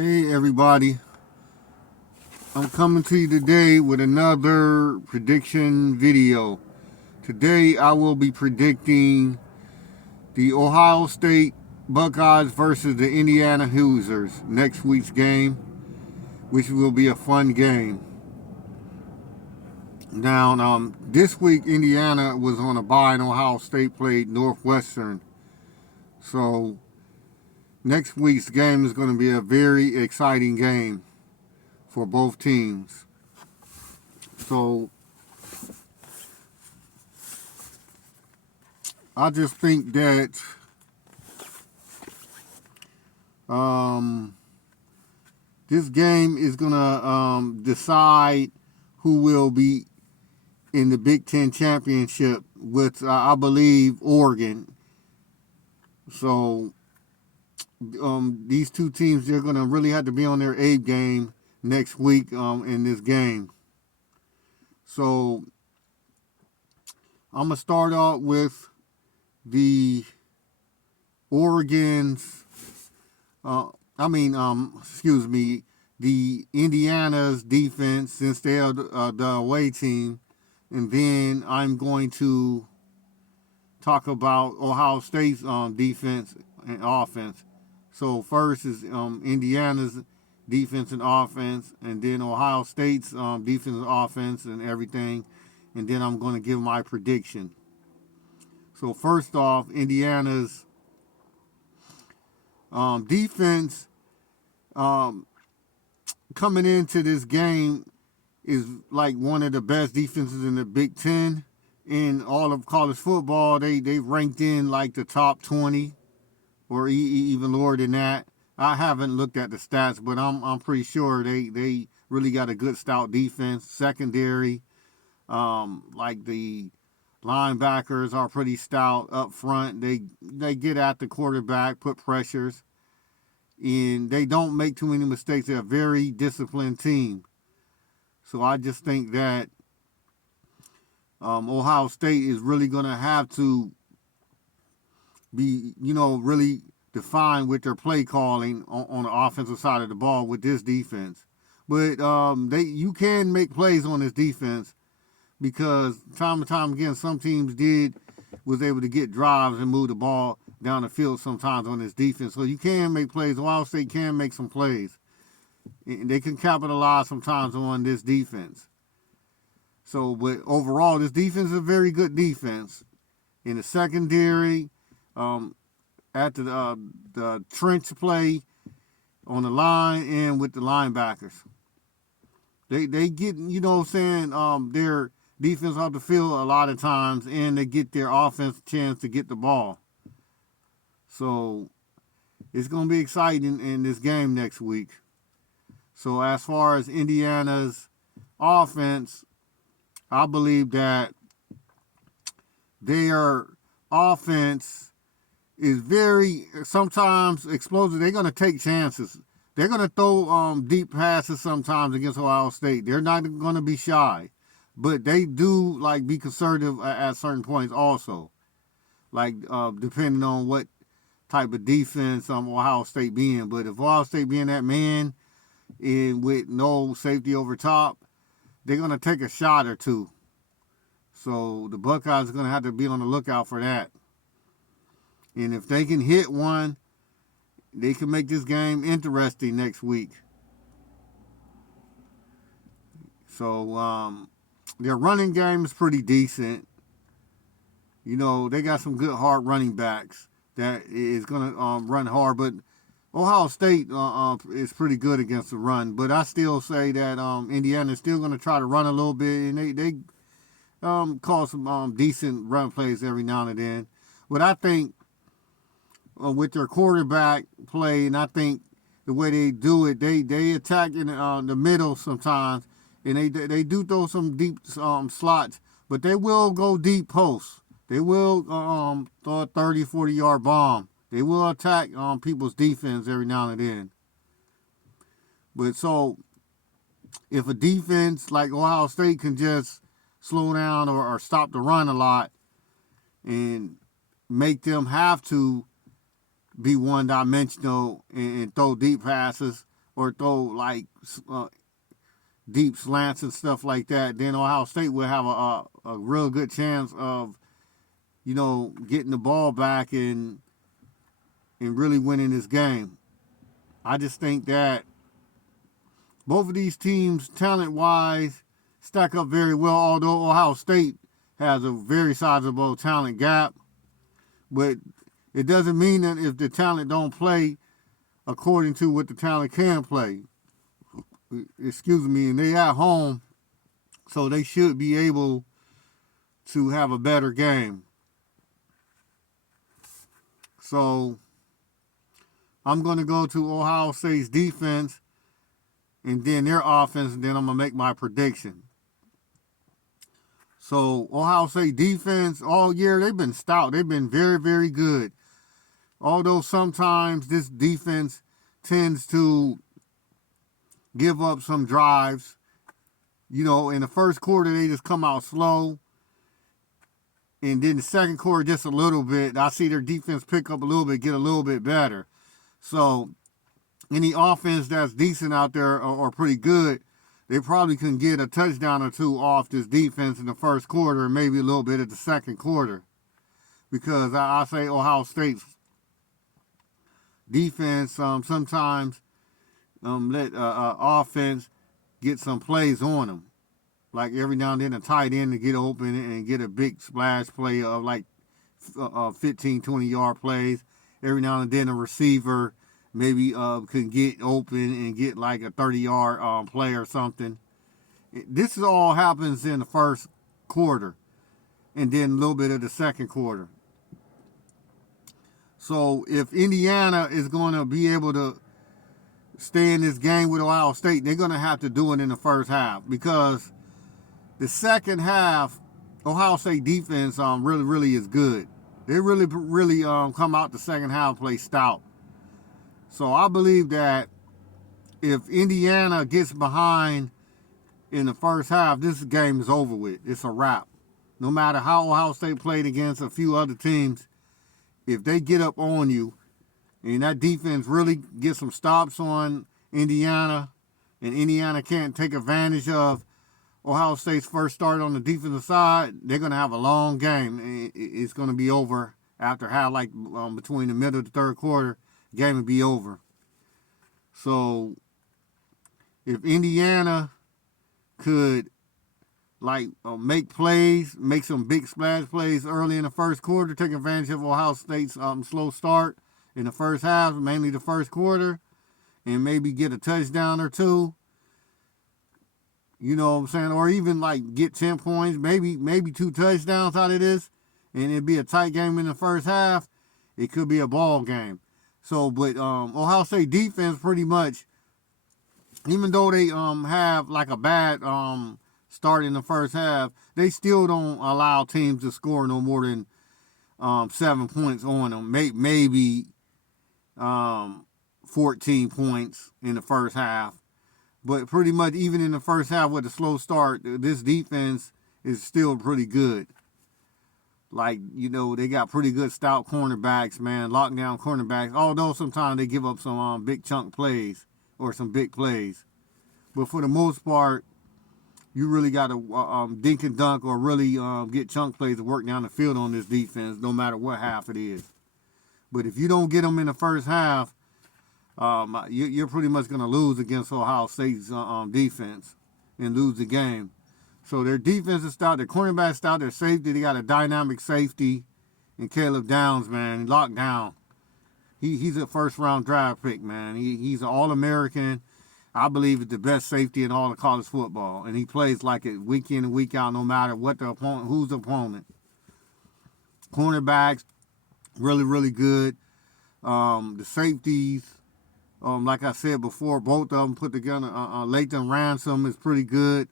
Hey everybody, I'm coming to you today with another prediction video. Today I will be predicting the Ohio State Buckeyes versus the Indiana Hoosiers next week's game, which will be a fun game. Now, this week Indiana was on a bye and Ohio State played Northwestern. So next week's game is going to be a very exciting game for both teams. So I just think that this game is gonna decide who will be in the Big Ten championship with, I believe, Oregon. So these two teams, they're gonna really have to be on their A game next week in this game. So I'm gonna start out with the Oregon's. The Indiana's defense, since they are the away team, and then I'm going to talk about Ohio State's defense and offense. So first is Indiana's defense and offense, and then Ohio State's defense and offense and everything, and then I'm going to give my prediction. So first off, Indiana's defense coming into this game is like one of the best defenses in the Big Ten. In all of college football, they ranked in like the top 20 or even lower than that. I haven't looked at the stats, but I'm pretty sure they really got a good stout defense. Secondary, like the linebackers are pretty stout up front. They get at the quarterback, put pressures, and they don't make too many mistakes. They're a very disciplined team. So I just think that Ohio State is really going to have to be, really defined with their play calling on the offensive side of the ball with this defense. But you can make plays on this defense because time and time again, some teams was able to get drives and move the ball down the field sometimes on this defense. So you can make plays. Ohio State can make some plays. And they can capitalize sometimes on this defense. So, but overall, this defense is a very good defense. In the secondary, after the trench play on the line and with the linebackers. They get, their defense off the field a lot of times, and they get their offense a chance to get the ball. So it's going to be exciting in this game next week. So as far as Indiana's offense, I believe that their offense is very sometimes explosive. They're going to take chances. They're going to throw deep passes sometimes against Ohio State. They're not going to be shy, but they do like be conservative at certain points also. Like depending on what type of defense Ohio State being. But if Ohio State being that man and with no safety over top, they're going to take a shot or two. So the Buckeyes are going to have to be on the lookout for that. And if they can hit one, they can make this game interesting next week. So their running game is pretty decent. They got some good hard running backs that is going to run hard. But Ohio State is pretty good against the run. But I still say that Indiana is still going to try to run a little bit. And they call some decent run plays every now and then. But I think with their quarterback play, and I think the way they do it, they attack in the middle sometimes, and they do throw some deep slots, but they will go deep posts. They will throw a 30, 40-yard bomb. They will attack people's defense every now and then. But so, if a defense like Ohio State can just slow down or stop the run a lot and make them have to be one-dimensional and throw deep passes, or throw like deep slants and stuff like that, then Ohio State will have a real good chance of, getting the ball back and really winning this game. I just think that both of these teams, talent-wise, stack up very well, although Ohio State has a very sizable talent gap. But it doesn't mean that if the talent don't play according to what the talent can play. Excuse me, and they at home, so they should be able to have a better game. So I'm going to go to Ohio State's defense and then their offense, and then I'm going to make my prediction. So Ohio State defense all year, they've been stout. They've been very, very good. Although sometimes this defense tends to give up some drives. In the first quarter, they just come out slow. And then the second quarter, just a little bit. I see their defense pick up a little bit, get a little bit better. So any offense that's decent out there or pretty good, they probably can get a touchdown or two off this defense in the first quarter and maybe a little bit at the second quarter. Because I say Ohio State's defense sometimes let offense get some plays on them. Like every now and then a tight end to get open and get a big splash play of like 15, 20-yard plays. Every now and then a receiver maybe can get open and get like a 30-yard play or something. This all happens in the first quarter and then a little bit of the second quarter. So if Indiana is going to be able to stay in this game with Ohio State, they're going to have to do it in the first half, because the second half, Ohio State defense really is good. They really come out the second half play stout. So I believe that if Indiana gets behind in the first half, this game is over with. It's a wrap. No matter how Ohio State played against a few other teams, if they get up on you and that defense really gets some stops on Indiana, and Indiana can't take advantage of Ohio State's first start on the defensive side, they're going to have a long game. It's going to be over after half, like between the middle of the third quarter, the game will be over. So if Indiana could make plays, make some big splash plays early in the first quarter, take advantage of Ohio State's slow start in the first half, mainly the first quarter, and maybe get a touchdown or two, you know what I'm saying? Or even get 10 points, maybe 2 touchdowns out of this, and it'd be a tight game in the first half. It could be a ball game. So, but Ohio State defense pretty much, even though they have a bad start in the first half, they still don't allow teams to score no more than 7 points on them. Maybe 14 points in the first half. But pretty much even in the first half with a slow start, this defense is still pretty good. They got pretty good stout cornerbacks, man, lockdown cornerbacks, although sometimes they give up some big chunk plays or some big plays. But for the most part, you really got to dink and dunk or really get chunk plays to work down the field on this defense, no matter what half it is. But if you don't get them in the first half, you're pretty much going to lose against Ohio State's defense and lose the game. So their defense is stout, their cornerback stout, their safety, they got a dynamic safety in Caleb Downs, man, locked down. He's a first-round draft pick, man. He's an All-American. I believe it's the best safety in all of college football, and he plays like it week in and week out, no matter what the opponent, who's the opponent. Cornerbacks, really, really good. The safeties, like I said before, both of them put together. Lathan Ransom is pretty good,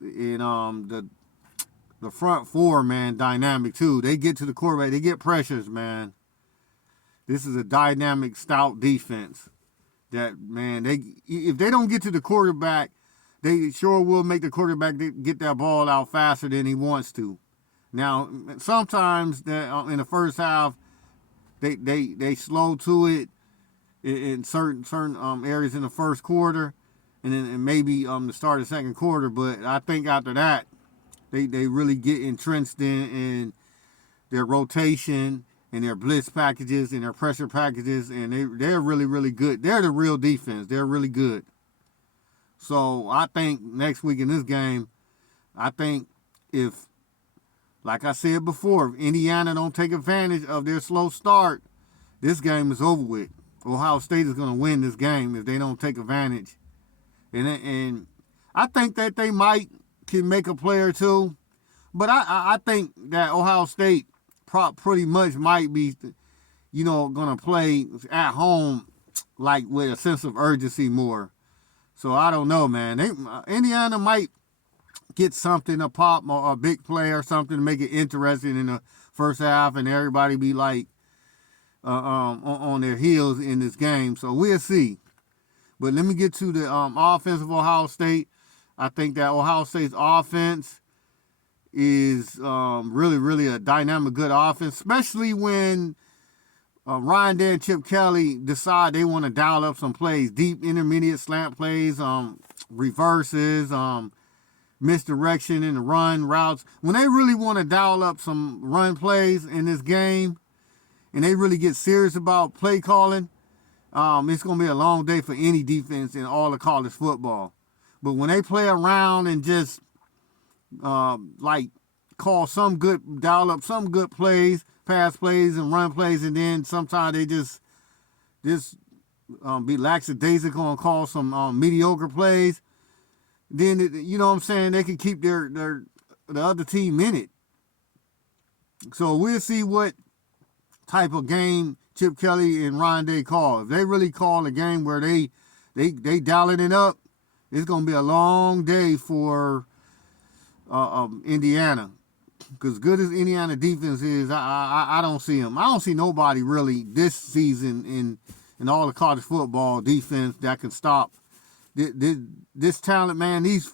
and the front four, man, dynamic too. They get to the quarterback, they get pressures, man. This is a dynamic, stout defense. That, man, if they don't get to the quarterback, they sure will make the quarterback get that ball out faster than he wants to. Now, sometimes in the first half, they slow to it, in certain areas in the first quarter, and then and maybe the start of the second quarter. But I think after that, they really get entrenched in their rotation and their blitz packages and their pressure packages, and they're really really good. They're the real defense. They're really good. So I think next week in this game, I think if, like I said before, if Indiana don't take advantage of their slow start, this game is over with. Ohio State is going to win this game if they don't take advantage. And I think that they might can make a play or two, but I think that Ohio State pretty much might be, going to play at home like with a sense of urgency more. So I don't know, man. Indiana might get something, a pop or a big play or something to make it interesting in the first half, and everybody be like on their heels in this game. So we'll see. But let me get to the offense of Ohio State. I think that Ohio State's offense is really, really a dynamic, good offense, especially when Ryan Day and Chip Kelly decide they want to dial up some plays, deep intermediate slant plays, reverses, misdirection in the run routes. When they really want to dial up some run plays in this game and they really get serious about play calling, it's going to be a long day for any defense in all of college football. But when they play around and just dial up some good plays, pass plays and run plays, and then sometimes they just be lackadaisical and call some mediocre plays, then you know what I'm saying, they can keep the other team in it. So we'll see what type of game Chip Kelly and Ryan Day call. If they really call a game where they dialing it up, it's gonna be a long day for Indiana. Because good as Indiana defense is, I don't see them. I don't see nobody really this season in all the college football defense that can stop this talent, man. These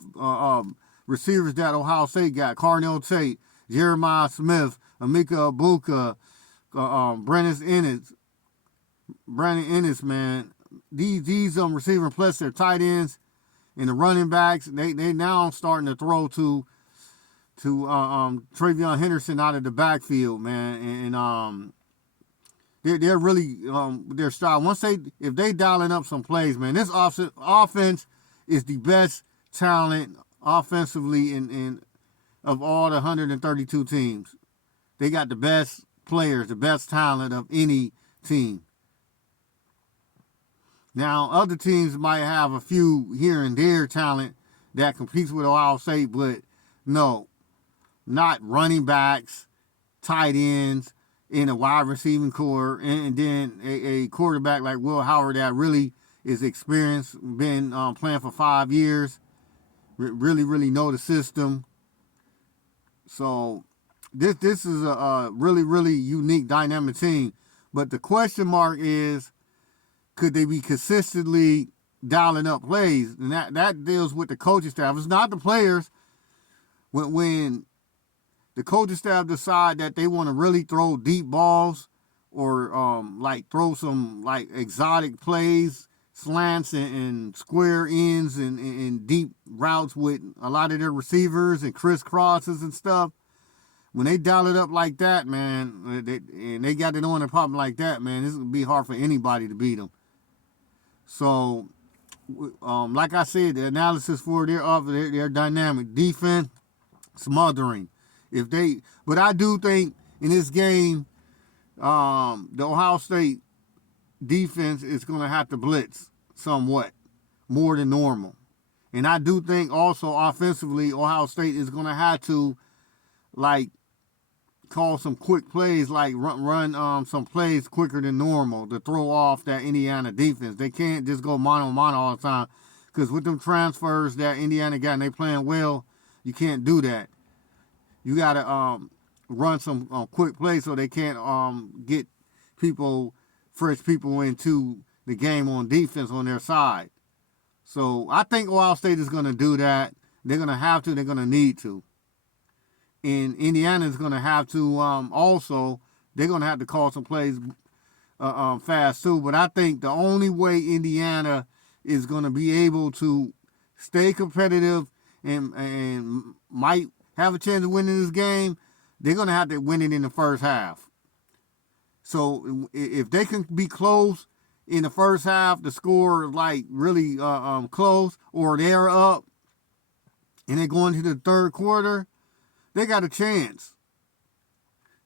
receivers that Ohio State got: Carnell Tate, Jeremiah Smith, Emeka Egbuka, Brandon Ennis, man. These receiver plus their tight ends and the running backs, they now starting to throw to Travion Henderson out of the backfield, man, and they're really their style. If they dialing up some plays, man, this offense is the best talent offensively in of all the 132 teams. They got the best players, the best talent of any team. Now, other teams might have a few here and there talent that competes with Ohio State, but no, not running backs, tight ends, in a wide receiving core, and then a quarterback like Will Howard that really is experienced, been playing for 5 years, really, really know the system. So this is a really, really unique, dynamic team. But the question mark is, could they be consistently dialing up plays? And that deals with the coaching staff. It's not the players. When the coaching staff decide that they want to really throw deep balls or throw some exotic plays, slants and square ends and deep routes with a lot of their receivers and crisscrosses and stuff. When they dial it up like that, man, and they got it on a problem like that, man, this would be hard for anybody to beat them. So, like I said, the analysis for their dynamic defense, smothering. But I do think in this game, the Ohio State defense is going to have to blitz somewhat more than normal. And I do think also offensively, Ohio State is going to have to call some quick plays, run some plays quicker than normal to throw off that Indiana defense. They can't just go mano-a-mano all the time, because with them transfers that Indiana got and they playing well, you can't do that. You got to run some quick plays so they can't get fresh people into the game on defense on their side. So I think Ohio State is going to do that. They're going to have to. They're going to need to. And Indiana is going to have to also, they're going to have to call some plays fast too. But I think the only way Indiana is going to be able to stay competitive and might have a chance of winning this game, they're going to have to win it in the first half. So if they can be close in the first half, the score is like really close, or they're up and they're going to the third quarter, they got a chance.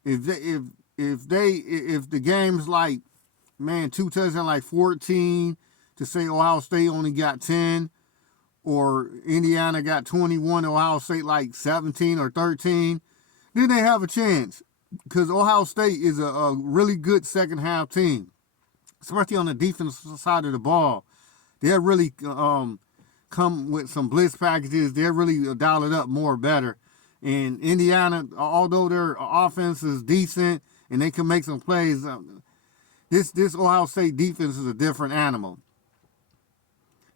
If the game's like, man, 2 touchdowns like 14 to say Ohio State only got 10, or Indiana got 21, Ohio State like 17 or 13, then they have a chance, because Ohio State is a really good second half team, especially on the defensive side of the ball. They're really come with some blitz packages. They're really dial it up more better. And Indiana, although their offense is decent and they can make some plays, this Ohio State defense is a different animal.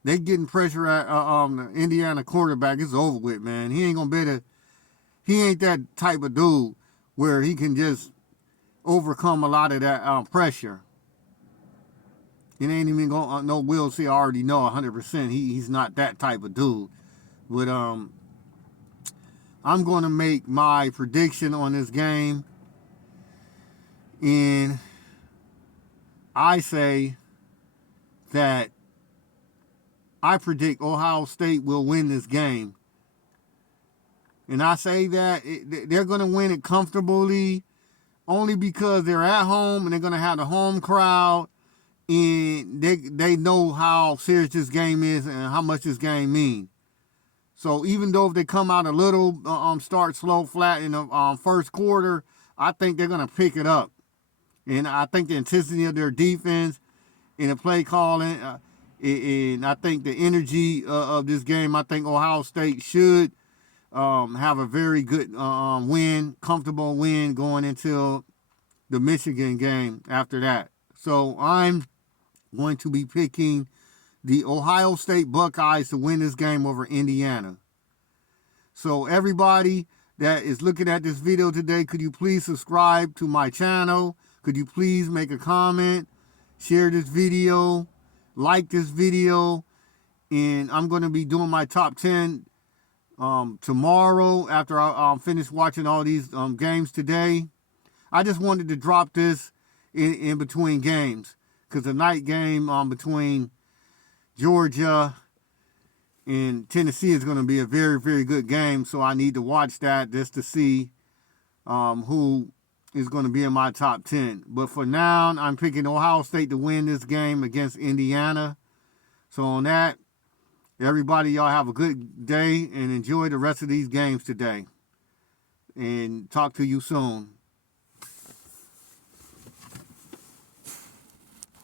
They getting pressure at the Indiana quarterback. It's over with, man. He ain't gonna be able to. He ain't that type of dude where he can just overcome a lot of that pressure. It ain't even going no Will see. I already know 100%. He's not that type of dude. But I'm going to make my prediction on this game, and I say that I predict Ohio State will win this game. And I say that they're going to win it comfortably, only because they're at home and they're going to have the home crowd, and they know how serious this game is and how much this game means. So even though if they come out a little, start slow, flat in the first quarter, I think they're going to pick it up. And I think the intensity of their defense and the play calling, and I think the energy of this game, I think Ohio State should have a very good win, comfortable win going into the Michigan game after that. So I'm going to be picking the Ohio State Buckeyes to win this game over Indiana. So everybody that is looking at this video today, could you please subscribe to my channel? Could you please make a comment, share this video, like this video, and I'm going to be doing my top 10 tomorrow after I finish watching all these games today. I just wanted to drop this in between games, because the night game between Georgia and Tennessee is going to be a very, very good game. So I need to watch that just to see who is going to be in my top 10. But for now, I'm picking Ohio State to win this game against Indiana. So on that, everybody, y'all have a good day and enjoy the rest of these games today. And talk to you soon.